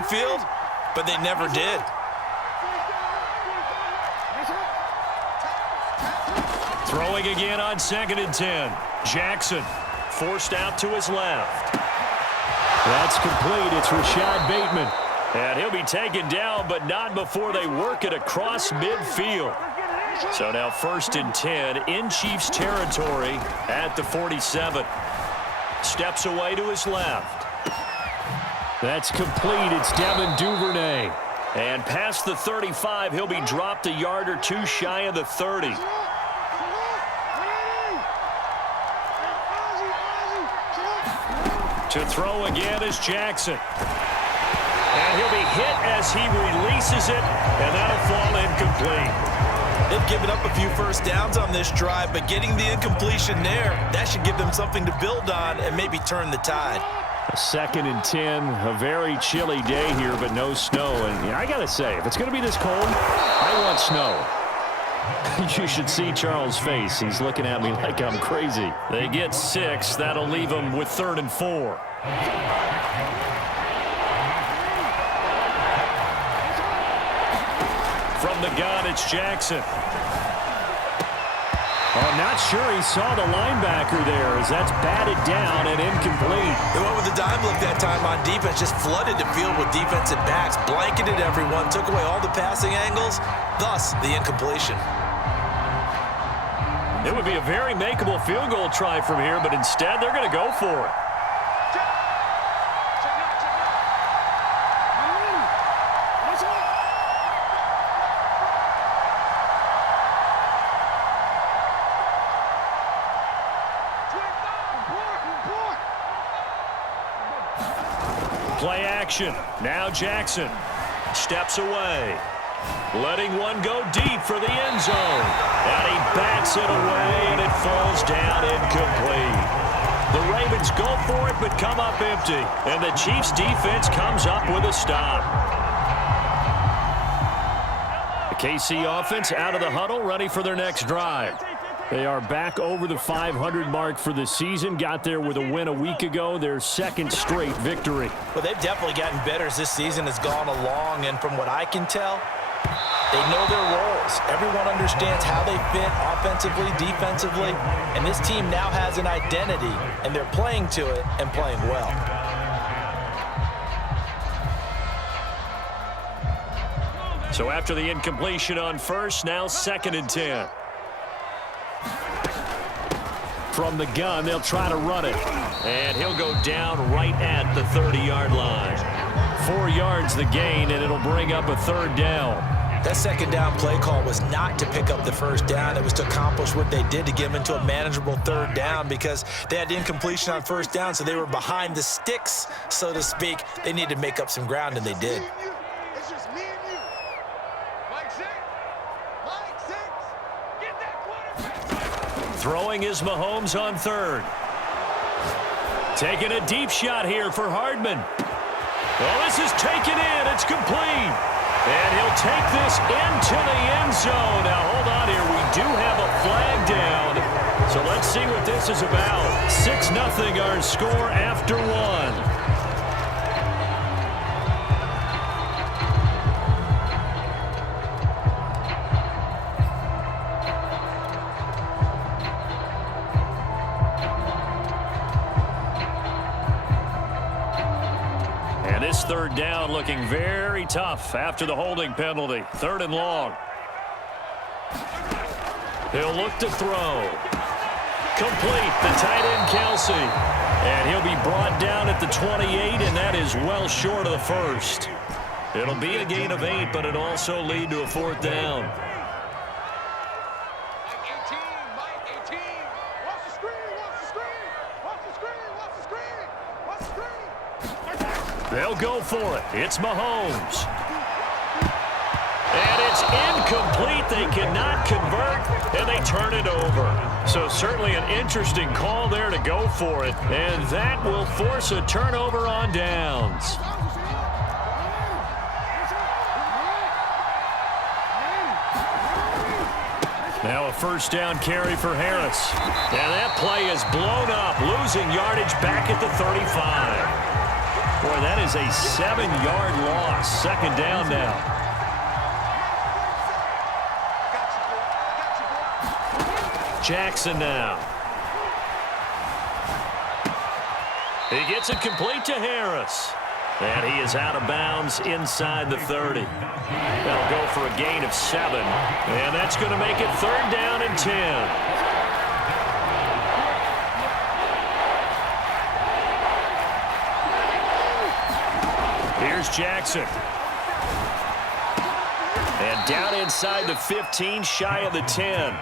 field, but they never did. Throwing again on 2nd and 10. Jackson forced out to his left. That's complete. It's Rashad Bateman. And he'll be taken down, but not before they work it across midfield. So now 1st and 10 in Chiefs territory at the 47. Steps away to his left. That's complete. It's Devin Duvernay. And past the 35, he'll be dropped a yard or two shy of the 30. To throw again is Jackson. And he'll be hit as he releases it, and that'll fall incomplete. They've given up a few first downs on this drive, but getting the incompletion there, that should give them something to build on and maybe turn the tide. 2nd and 10, a very chilly day here, but no snow. And I got to say, if it's going to be this cold, I want snow. You should see Charles' face. He's looking at me like I'm crazy. They get 6. That'll leave them with 3rd and 4. From the gun, it's Jackson. I'm not sure he saw the linebacker there as that's batted down and incomplete. They went with the dime look that time on defense, just flooded the field with defensive backs, blanketed everyone, took away all the passing angles, thus the incompletion. It would be a very makeable field goal try from here, but instead they're going to go for it. Play action. Now Jackson steps away. Letting one go deep for the end zone. And he bats it away, and it falls down incomplete. The Ravens go for it, but come up empty. And the Chiefs defense comes up with a stop. The KC offense out of the huddle, ready for their next drive. They are back over the 500 mark for the season. Got there with a win a week ago. Their 2nd straight victory. Well, they've definitely gotten better as this season has gone along. And from what I can tell, they know their roles. Everyone understands how they fit offensively, defensively. And this team now has an identity, and they're playing to it and playing well. So after the incompletion on 1st, now 2nd and 10. From the gun, they'll try to run it. And he'll go down right at the 30-yard line. 4 yards the gain, and it'll bring up a 3rd down. That 2nd down play call was not to pick up the 1st down. It was to accomplish what they did to get them into a manageable 3rd down because they had incompletion on 1st down, so they were behind the sticks, so to speak. They needed to make up some ground, and they did. Throwing is Mahomes on 3rd. Taking a deep shot here for Hardman. Well, this is taken in. It's complete. And he'll take this into the end zone. Now, hold on here. We do have a flag down. So let's see what this is about. 6-0 our score after 1. This 3rd down looking very tough after the holding penalty. 3rd and long. He'll look to throw. Complete. The tight end, Kelsey. And he'll be brought down at the 28, and that is well short of the 1st. It'll be a gain of 8, but it'll also lead to a 4th down. They'll go for it. It's Mahomes. And it's incomplete. They cannot convert, and they turn it over. So certainly an interesting call there to go for it, and that will force a turnover on downs. Now a 1st down carry for Harris. And that play is blown up, losing yardage back at the 35. Boy, that is a 7-yard loss. Second down now. Jackson now. He gets it complete to Harris. And he is out of bounds inside the 30. They'll go for a gain of 7. And that's going to make it 3rd down and 10. Here's Jackson. And down inside the 15, shy of the 10.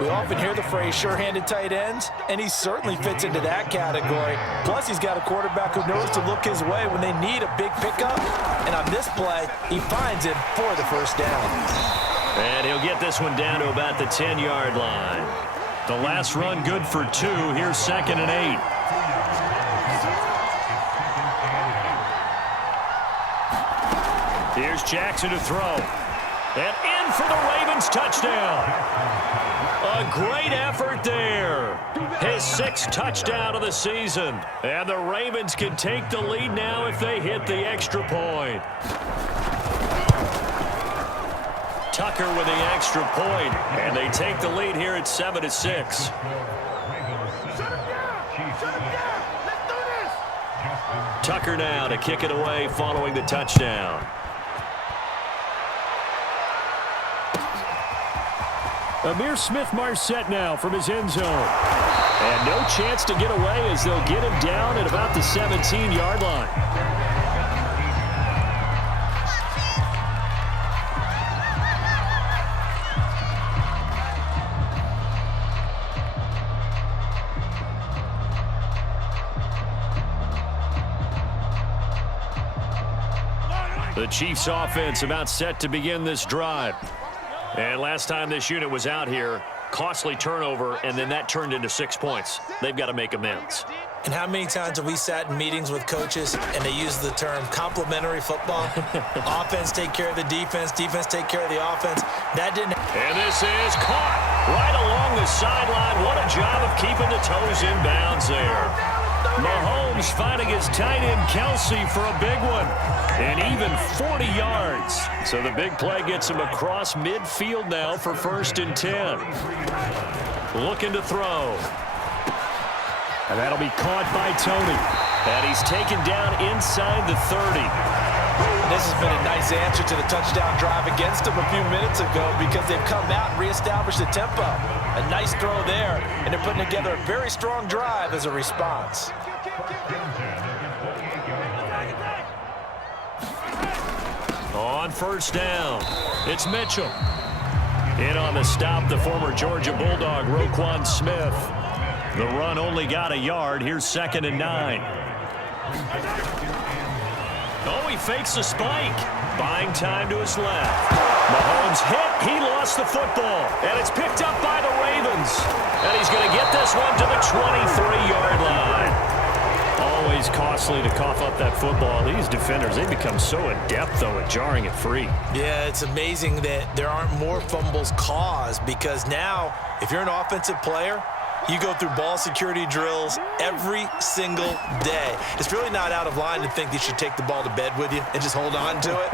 We often hear the phrase sure-handed tight ends, and he certainly fits into that category. Plus, he's got a quarterback who knows to look his way when they need a big pickup. And on this play, he finds it for the 1st down. And he'll get this one down to about the 10-yard line. The last run good for 2. Here's 2nd and 8. Here's Jackson to throw. And in for the Ravens touchdown. A great effort there. His 6th touchdown of the season. And the Ravens can take the lead now if they hit the extra point. Tucker with the extra point. And they take the lead here at 7-6. Tucker now to kick it away following the touchdown. Amir Smith-Marset now from his end zone. And no chance to get away as they'll get him down at about the 17-yard line. The Chiefs offense about set to begin this drive. And last time this unit was out here, costly turnover, and then that turned into 6 points. They've got to make amends. And how many times have we sat in meetings with coaches and they use the term complementary football? Offense take care of the defense, defense take care of the offense. That didn't. And this is caught right along the sideline. What a job of keeping the toes in bounds there. Mahomes finding his tight end Kelsey for a big one. And even 40 yards. So the big play gets him across midfield now for 1st and 10. Looking to throw. And that'll be caught by Tony. And he's taken down inside the 30. This has been a nice answer to the touchdown drive against them a few minutes ago because they've come out and reestablished the tempo. A nice throw there, and they're putting together a very strong drive as a response. On 1st down, it's Mitchell. In on the stop, the former Georgia Bulldog, Roquan Smith. The run only got a yard. Here's 2nd and 9. Oh, he fakes the spike. Buying time to his left. Mahomes hit. He lost the football. And it's picked up by the Ravens. And he's going to get this one to the 23-yard line. Always costly to cough up that football. These defenders, they become so adept, though, at jarring it free. Yeah, it's amazing that there aren't more fumbles caused because now, if you're an offensive player, you go through ball security drills every single day. It's really not out of line to think you should take the ball to bed with you and just hold on to it.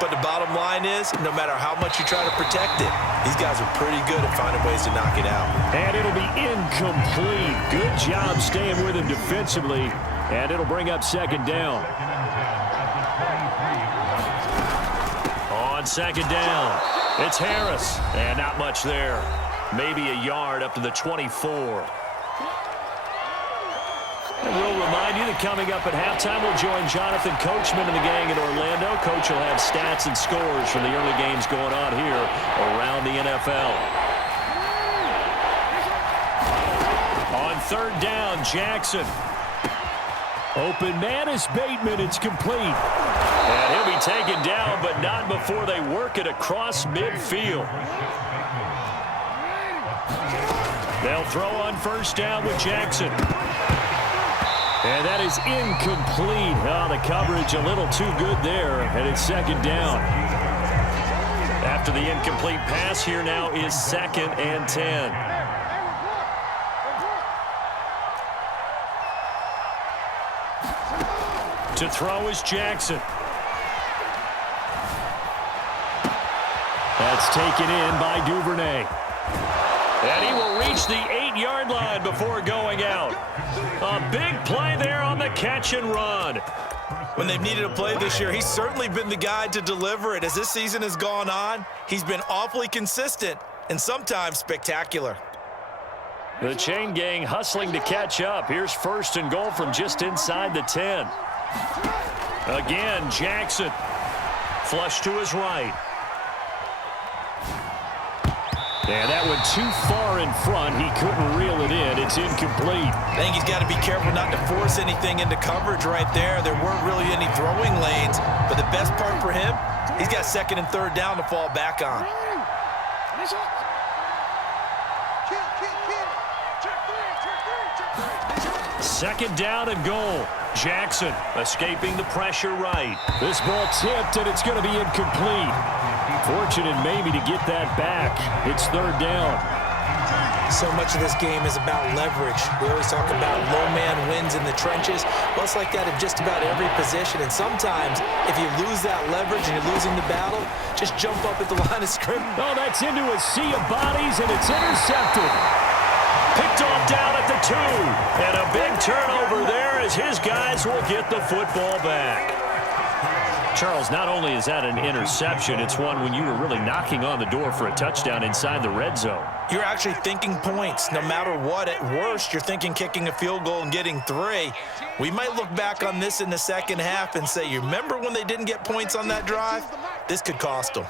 But the bottom line is, no matter how much you try to protect it, these guys are pretty good at finding ways to knock it out. And it'll be incomplete. Good job staying with him defensively. And it'll bring up 2nd down. On 2nd down, it's Harris. And not much there. Maybe a yard up to the 24. And we'll remind you that coming up at halftime, we'll join Jonathan Coachman and the gang in Orlando. Coach will have stats and scores from the early games going on here around the NFL. On 3rd down, Jackson. Open man is Bateman. It's complete. And he'll be taken down, but not before they work it across midfield. They'll throw on 1st down with Jackson. And that is incomplete. Oh, the coverage a little too good there, and it's 2nd down. After the incomplete pass, here now is 2nd and 10. To throw is Jackson. That's taken in by Duvernay. And he will reach the 8-yard line before going out. A big play there on the catch and run. When they've needed a play this year, he's certainly been the guy to deliver it. As this season has gone on, he's been awfully consistent and sometimes spectacular. The chain gang hustling to catch up. Here's 1st and goal from just inside the 10. Again, Jackson. Flush to his right. And that went too far in front. He couldn't reel it in. It's incomplete. I think he's got to be careful not to force anything into coverage right there. There weren't really any throwing lanes. But the best part for him, he's got 2nd and 3rd down to fall back on. 2nd down and goal. Jackson escaping the pressure right. This ball tipped, and it's going to be incomplete. Fortunate maybe to get that back. It's 3rd down. So much of this game is about leverage. We always talk about low man wins in the trenches. Well, it's like that in just about every position. And sometimes, if you lose that leverage and you're losing the battle, just jump up at the line of scrimmage. Oh, that's into a sea of bodies, and it's intercepted. Picked off down at the 2. And a big turnover there as his guys will get the football back. Charles, not only is that an interception, it's one when you were really knocking on the door for a touchdown inside the red zone. You're actually thinking points. No matter what, at worst, you're thinking kicking a field goal and getting 3. We might look back on this in the second half and say, you remember when they didn't get points on that drive? This could cost them.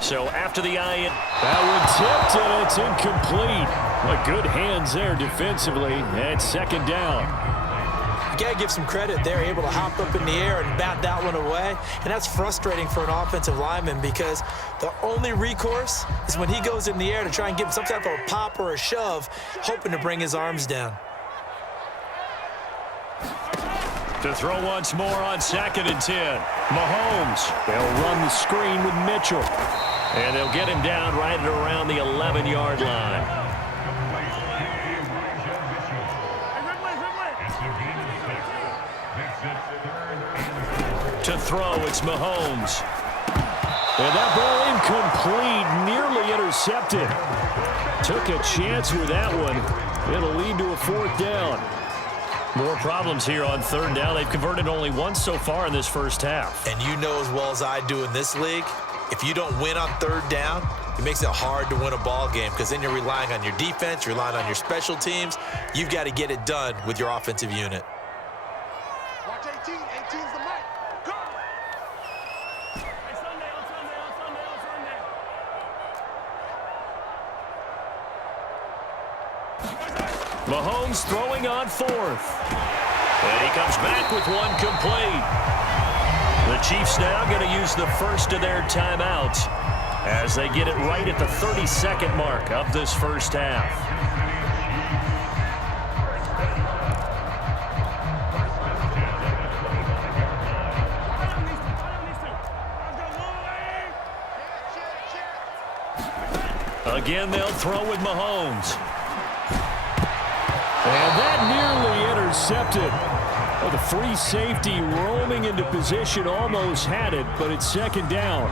So after the eye, that one tipped, and it's incomplete. But good hands there defensively at 2nd down. You got to give some credit. They're able to hop up in the air and bat that one away. And that's frustrating for an offensive lineman because the only recourse is when he goes in the air to try and give him some type of a pop or a shove, hoping to bring his arms down. To throw once more on 2nd and 10. Mahomes. They'll run the screen with Mitchell. And they'll get him down right at around the 11-yard line. To throw, it's Mahomes. And that ball incomplete, nearly intercepted. Took a chance with that one. It'll lead to a 4th down. More problems here on 3rd down. They've converted only once so far in this first half. And you know as well as I do in this league, if you don't win on 3rd down, it makes it hard to win a ball game because then you're relying on your defense, you're relying on your special teams. You've got to get it done with your offensive unit. Watch 18. 18's the mic. Go! Mahomes throwing on 4th. And he comes back with one complete. The Chiefs now going to use the first of their timeouts as they get it right at the 32nd mark of this first half. Again, they'll throw with Mahomes. And that nearly intercepted. Oh, the free safety roaming into position almost had it, but it's 2nd down.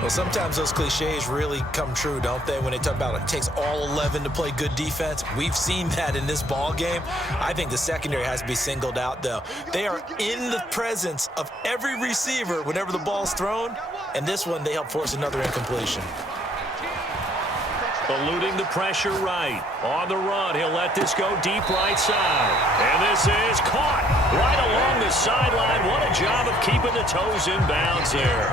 Well, sometimes those cliches really come true, don't they? When they talk about it takes all 11 to play good defense. We've seen that in this ball game. I think the secondary has to be singled out, though. They are in the presence of every receiver whenever the ball's thrown, and this one they help force another incompletion. Eluding the pressure right. On the run, he'll let this go deep right side. And this is caught right along the sideline. What a job of keeping the toes in bounds there.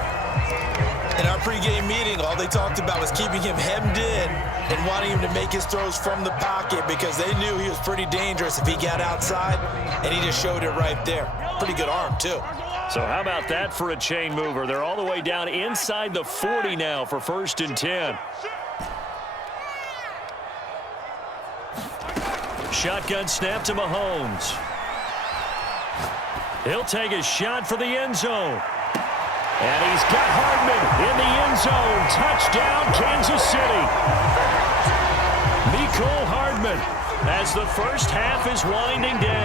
In our pregame meeting, all they talked about was keeping him hemmed in and wanting him to make his throws from the pocket because they knew he was pretty dangerous if he got outside, and he just showed it right there. Pretty good arm, too. So how about that for a chain mover? They're all the way down inside the 40 now for 1st and 10. Shotgun snap to Mahomes. He'll take a shot for the end zone. And he's got Hardman in the end zone. Touchdown, Kansas City. Mecole Hardman as the first half is winding down.